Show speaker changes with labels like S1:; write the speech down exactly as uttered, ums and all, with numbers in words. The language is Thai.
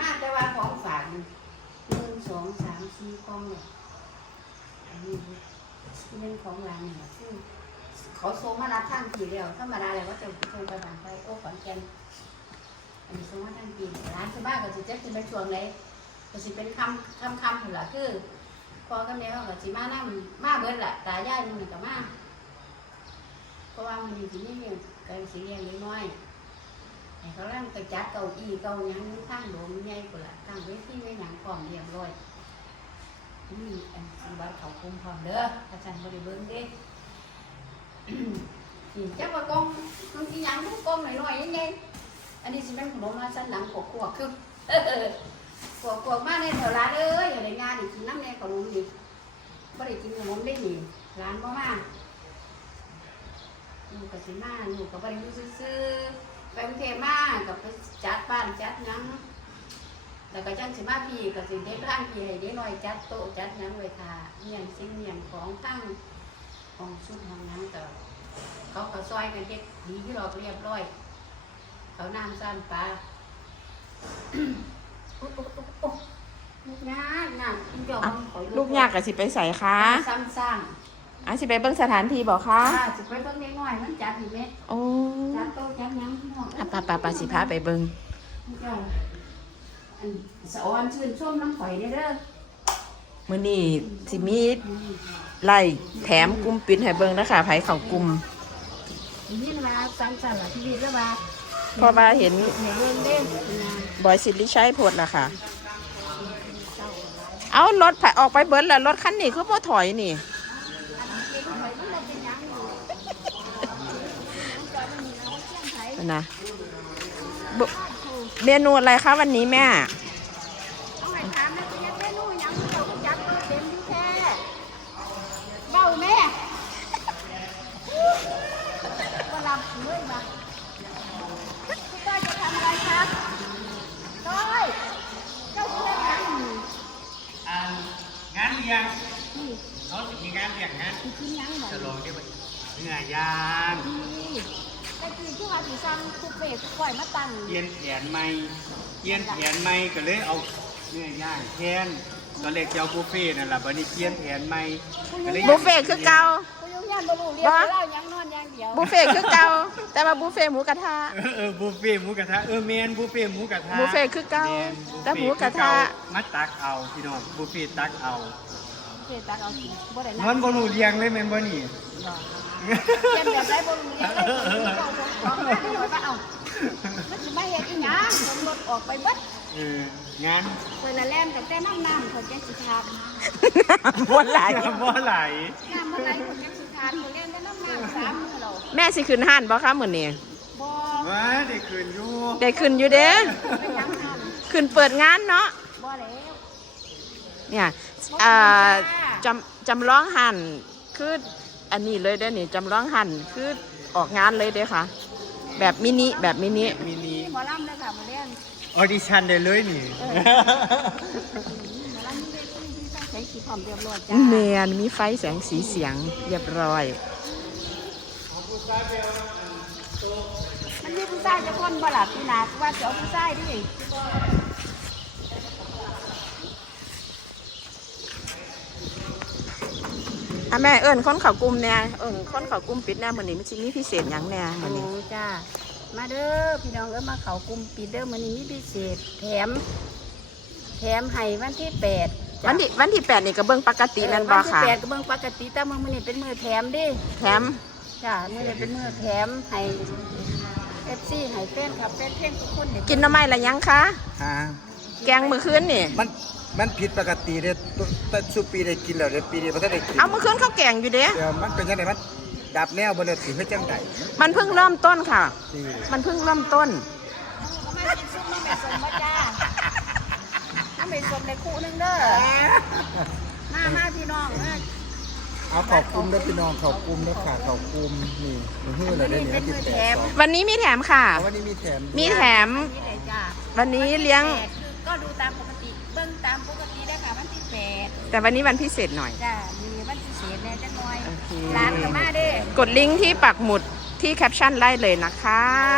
S1: มาแต่ว่าของฝากหนึ่งสองสามสี่กล่องเนี่ยอันนี้ที่เป็นของร้านเนี่ยซึ่งเขาโซมารับทั้งปีแล้วธรรมดาแล้วว่าจะเชิญไปบางไฟโอ้ขอนแก่นอันนี้โซมาทั้งปีร้านที่บ้านก็จะเจ๊จะไปชวนเลยก็จะเป็นคำคำคำถึงละคือพอกันแล้วก็จะมานั่งมาเบิดละตายายมันก็มาเพราะว่ามันอยู่ที่นี่เนี่ยการสีเรียงน้อยเขาเล่นกระจัดเก้าอี้เก้ายังตั้งโดมใหญ่กว่าละตั้งไว้ที่ไว้หนังพร้อมเรียบร้อยนี่อันสีบัตรเขาคุมพร้อมเด้ออาจารย์บริเบิ้งเด้นี่เจ้าว่ากองมันกินยังทุกกองหน่อยๆยังไงอันนี้สิเป็นขนมมาสั้นหลังขวบขวบคือขวบขวบมาในแถวร้านเอ้ยอะไรงานอีกกินน้ำแน่ขนมดิบ่ได้กินขนมได้หนิร้านบ่มาหนูกับสิมาหนูกับบ่ได้อยู่ซื่อไปกรุงเทพมากับไปจัดบ้านจัดน้ำแล้วก็จังสิมาพี่กับสิเด็กร่างพี่ให้เด็กน้อยจัดโต๊ะจัดน้ำไว้ทาเมียนสิ่งเมียนของตั้งของชุดของน้ำกับเขาก็ซอยกันเด็กดีที่เราเรียบร้อยเขาน้ำซ้ำปลาลูกยากน่ะกินเดี๋ยวมันขอย
S2: ลูกยากกับสิไปใส่คะ
S1: ซ้ำซ้
S2: อ่ะสิไปเบิ่งสถานที่บอกคะ
S1: ำสิไปเบิ่งเด็กน้อยมันจัดอีกไหม
S2: โอ้
S1: จัดโต๊ะจัดน้ำห้อง
S2: อ่ะปาปาปาสิพาไปเบิ่ง
S1: สะออนชื่นชมน้ำข่อยเด้อ
S2: มื้อนี้สิมีไล่แถมกลุ่มปิดให้เบิ่งนะคะไผเข้ากลุ่ม
S1: นี่นะสังสรรค์ที่ดีแล้วว่า
S2: เพราะว่าเห็น
S1: เห็นเรื่องเล่น
S2: บอยสิริชัยโพดล่ะค่ะ เอารถไผออกไปเบิดแล้วรถคันนี้คือบ่ถอยนี่นะบุเมนูอะไรคะวันนี้แม่
S1: เอาให้ถามนะคุณเมนูยังไม่ตกจับเต็มที่แท้เบาแม่ก็รับเลยมาพี่ต้อยจะทำอะไรครับต้อยเจ้าจะได้ยัง
S3: อ่างานเลี้ยงเขาจะมีงานเลี้ยงงาน
S1: กินยังหน่อย
S3: ฉลองได้ไหมเนื้อย่าง
S1: แต่คือที่ว่าสีซ้ำคุกเบรกปล่อยมาตั้ง
S3: เปลี่ยนแผนใหม่เปลี่ยนแผนใหม่ก็เลยเอาเนื้อย่างแทนตอนแรกจะเอาบุฟเฟ่ต์นั่นแหละบัดนี้เปลี่ยนแผนใหม่ก็เลย
S2: บุฟเฟ่ต์คือเก่า
S1: คุณยุ่งยากบรรลุเรียนเล่ายังนอนยังเดียว
S2: บุฟเฟ่ต์คือเก่าแต่ว่าบุฟเฟ่ต์หมูกระทะ
S3: เออเออบุฟเฟ่ต์หมูกระทะเออแมนบุฟเฟ่ต์หมูกระทะ
S2: บุฟเฟ่ต์คือเก่า
S3: ม่น
S2: แต่หมูกระทะ
S3: มาตักเอาพี่น้องบุฟเฟ่ต์ตักเอา
S1: เจ๊ตักเอาสิบ่ได้
S3: มันบ่รู้เลี้ยงเลยแม่นบ่นี่
S1: เจ๊แบบได้บรรลุเรียนได้ของมาที่หน่อยมาเอามันจะไม่เห็นอีหยังผมรถออกไปบัด
S3: เอองาน
S1: เพิ่นละแล่นแต่แต่น้ำน้ำคนแจ้งสิทาน
S2: บ่ไหล
S3: บ่ไหล
S1: น้ำอะไรคนแจ้งสิทานคนเล่นแต่น้ำน้ำสามมือเรา
S2: แม่สิขึ้นห้านบ่คะมื้อนี้
S1: บ่
S3: ว่าได้คืนอยู่
S2: ได้ขึ้นอยู่เด้
S1: ไปยังน้
S2: ขึ้นเปิดงานเนาะ
S1: ำบ่แล้ว
S2: เนี่ยอ่าจำจำลองหันคืออันนี้เลยเด้อนี่จำลองหันคือออกงานเลยเด้อค่ะ แบบมินิแบบมินิ
S3: มินิ
S1: หมอลำเลยค่ะมาเล่น
S3: ออดิชั่นได้เลยนี่
S1: หมอลำนี่เวทีที่ต้องใช้สีผมเรียบร้อยจ้า
S2: แมนมีไฟแสงสีเสียงเรียบร้อย
S1: มันมีผู้ชายจะคนบ่หลับพี่นาว่าจะเอาผู้ชายดิ
S2: อ่ะแม่เอิญคนเขากลุ่มเนี่ยเอิญคนเขากลุ่มปิดแน่มื้อนี้มันสิมีพิเศษหยังแน่มื้อนี้
S1: โอ้จ้ามาเด้อพี่น้องเอ้ยมาเขากลุ่มปิดเด้อมันนี้มีพิเศษแถม แถมให้วันที่แปดจ้ะ
S2: วันที่วันที่แปดนี่ก็เบิ่งปกติแม่นบ่
S1: วันที่
S2: ค่ะ
S1: แปดก็เบิ่งปกติแต่มื้อนี้เป็นมื้อแถมดิ
S2: แถม
S1: จ้ามื้อนี้เป็นมื้อแถมให้เอฟซีให้แฟนคลับแฟนเพลงทุกคนได้
S2: กินหน่อไม้ละยังคะ
S4: ฮะ
S2: แกงมื้อคืนนี่
S4: มันมันผิดปกติเด้แต่สุปีได้กินแล้วเด้ปีนี้บ่ทันได้กิน
S2: เอามื้อคืนเขาแกงอยู่เด้
S4: เดี๋ยวมันเป็นจังไดมันดับแนวบ่เลยสิเฮ็ดจังได๋
S2: มันเพิ่งเริ่มต้นค่ะ
S4: นี่
S2: มันเพิ่งเริ่มต้น
S1: มากินซุปน้ำเม็ดสมบ่จ้าน้ำเม็ดสมในคู่นึงเด้อมามาพี่น้องมา
S4: เอาขอบคุณเด้อพี่น้องขอบคุณเด้อค่ะขอบคุณนี่มื้อเลยเด้อนี่
S1: เป็น
S4: ที่
S1: มือ
S4: แป
S1: แถ
S4: ด
S1: ม
S4: สอง
S2: วันนี้มีแถมค่ะ
S4: วันนี้มีแถม
S2: มีแถม
S1: นี่เลยจ้า
S2: วันนี้เลี้ยง
S1: แปดคือก็ดูตามปกติเบิ้งตามปกติได้ค่ะวันที่แปด
S2: แต่วันนี้วันพิเศษหน่อย
S1: จ้ามีวันพิเศษแน่จังหน่อย
S2: โอเค
S1: ร้านก็มาเด้
S2: กดลิงก์ที่ปักหมุดที่แคปชั่นได้เลยนะคะ